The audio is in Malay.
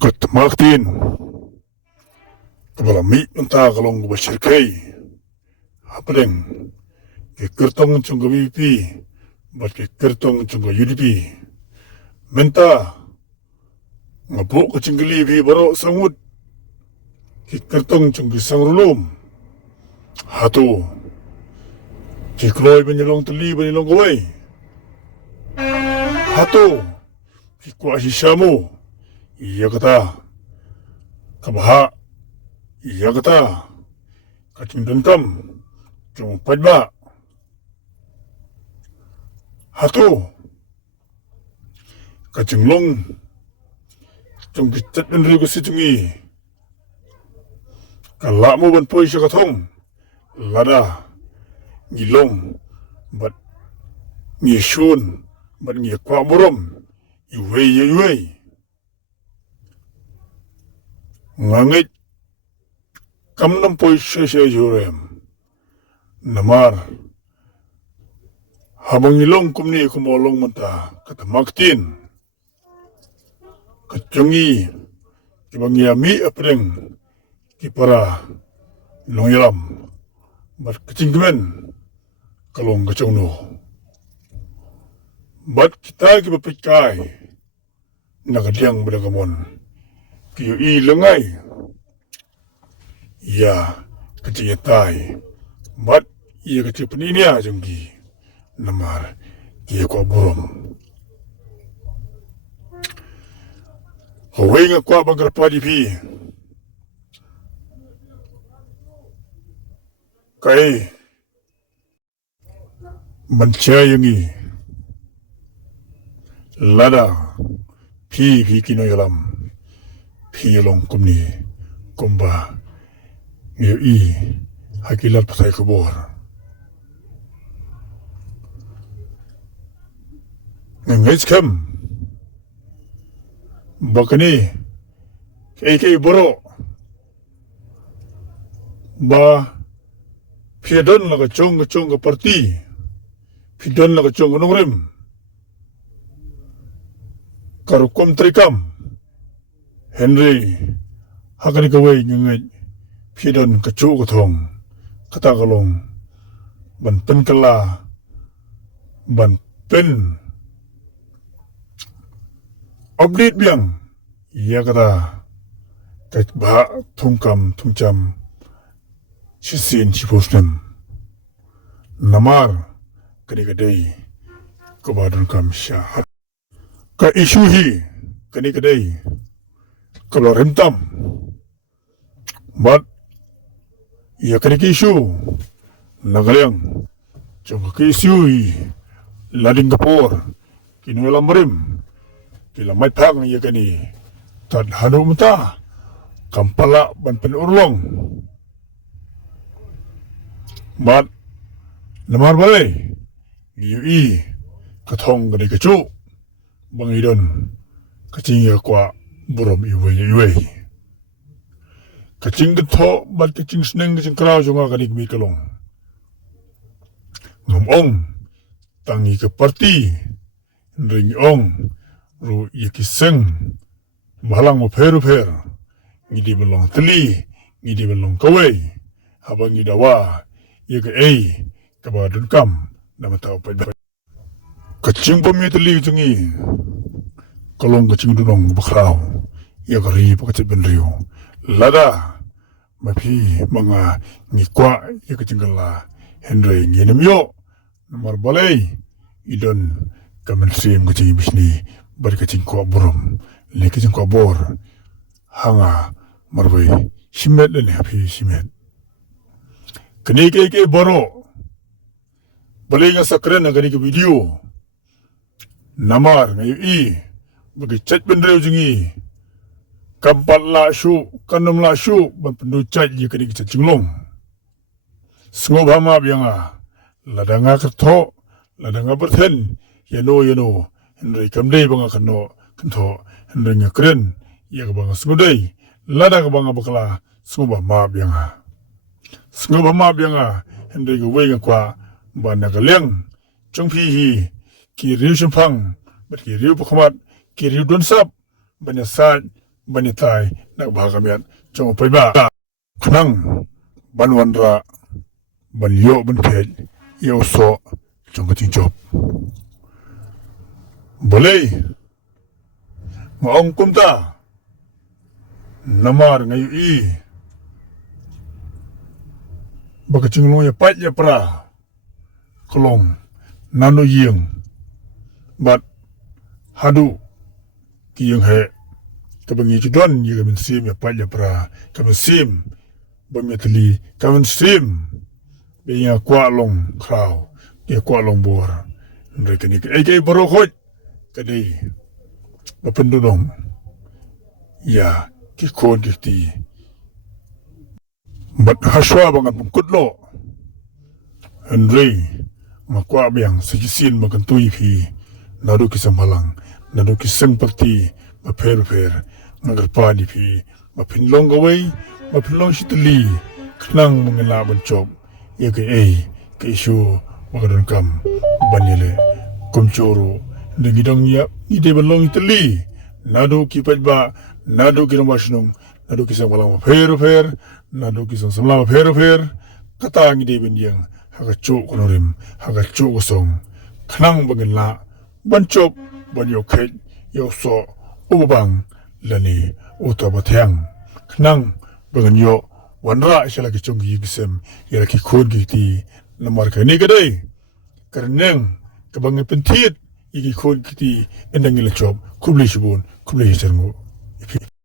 Kat Martin kepala mi mentah kalong bersyirkai apa deng ke kertong cungga VP bat ke kertong cungga UDP menta ngabuk ke cinggeli bi baru sangut ke kertong cungga sangrulum hatu ke kloy penyelong teli penyelong gawai hatu ke kuasi syamu iya kata kabaha iya kata kacing dengkam cuma pajba hatu kacing long cuma bicat menri kesicungi kalak mo ban poi syakatong lada ngilong bat ngisun bat ngikwa burom iwei ngangit kam nam poi syasya jurem namar habang ngilong kumni kumolong mata kata maktin kacungi kibang yami apreng kipara long yalam bat kacingkemen kalong kacung no bat kita kibapikai nagadiang badagamon kiyo ilangai ya keciyatai bat iya kecil peninia jenggi namar iya kwa burom hawai nga kwa bagar padipi kai mancayangi lada pi kinoyalam pi long kumni kumba ngiyo hakilat patay kubor ngayos kam bakani kay boro ba piyadon laga chong ka parti piyadon laga chong nungrim karukom trikam Henry hakani kaway ngangay piyadon kacu katong katakalong ban pen kala ban pen update biang iya kata kait bah tungkam tungcam sisin sipusnem namar kani kadai kabadun kam syah ka isuhi kani kadai kalau rentam bat iya kani kisu nagalyang coba kisu lading kapor kinuelam marim kila may pang iya kani tadhano mata kampala ban penurlong bat namar balay giyu katong kani kacu bangidon kacingya kwa burom iway kacing geto bat kacing seneng kacing kerau junga kani kami kalong ngomong tangi ke parti ring ong ru yakiseng malang mo per ngidi belong teli ngidi belong kawai habang ngidawa yaka kabadun kam nama tau pa kacing pami teli jungi kalong kacing dunong bakraw yaka ri pakacit benriyo lada mapi mga ngikwa yaka cinggala Henry nginem yo namar balay idon kamentrim kacing bisni bari kacing kwa burom le kacing kwa bor hanga marway simet le hapi simet kani ke boro balay nga sakren nga kani ke video namar ngayon bagi chat bendreo jungi kampat la syu kanam la syu ban pendu chat ye kani ke cinglong sengob hama bianga ladanga kerto ladanga berten yano Henry kamdei banga kano kanto Henry ngakren ya banga sengudai lada banga bakala sengoba ma bianga Henry gawai ngakwa bana galeng chongpi hi ki riu simpang bat ki riu pakamat ki riu donsap banya sat บันตายนักบากเมียนจงไปบ้าขนังบันวันระบันโยบันเพลเยอโซจงกระทิงจบบ่เลยมาองคุมตานามาร์ไงอีบักจิงลงอย่าไปอย่าปราคลองนันโนยิงบัดฮัดูกิยังเหกับบังยีจุดนั้นยังกับเป็นซิมอย่าไปอย่าปรากับเป็นซิมบังมีทลีกับเป็นซิมเป็นยังกว่าลงคราวยังกว่าลงบัวนั่นเลยกันนี่ไอ้เจ้าบรอกดก็ได้มาเป็นดุดงอย่าคิดโคนคิดตีบัดฮัชวาบังกันปุ่มกุดโลอันเร่มากว่าเบียงสิกิสินมากันตุยพีนาดูกิสัมพลังนาดูกิสังปฏิมาเพรนักปาดีพีมาพินลงเอาไว้มาพินลงชิตลีขนังมึงลาบรรจบเอกเอกิชูมากระดนกำบันเยเลกุมโจโรดึงดังยาอีเดบันลงอิตาลีนาดูกิปัจบานาดูกิรมาชนงนาดูกิสังพลังมาเพรนาดูกิสังสมลามาเพรกตางีเดบันยังหากโจกนริมหากโจกสงขนังบังละบรรจบบันยกเขยยกโซอุบบังและนี่อุตบะเทียงขนังบังโยวันระเชลกิจงกิกเซมยาลกิโคนกิตีนำมาร์กันนี่ก็ได้กระนังกับบังเป็นทีดอีกิโคนกิตีเอ็นดังกิลจบคุบลิชบุนคุบลิชเชงโง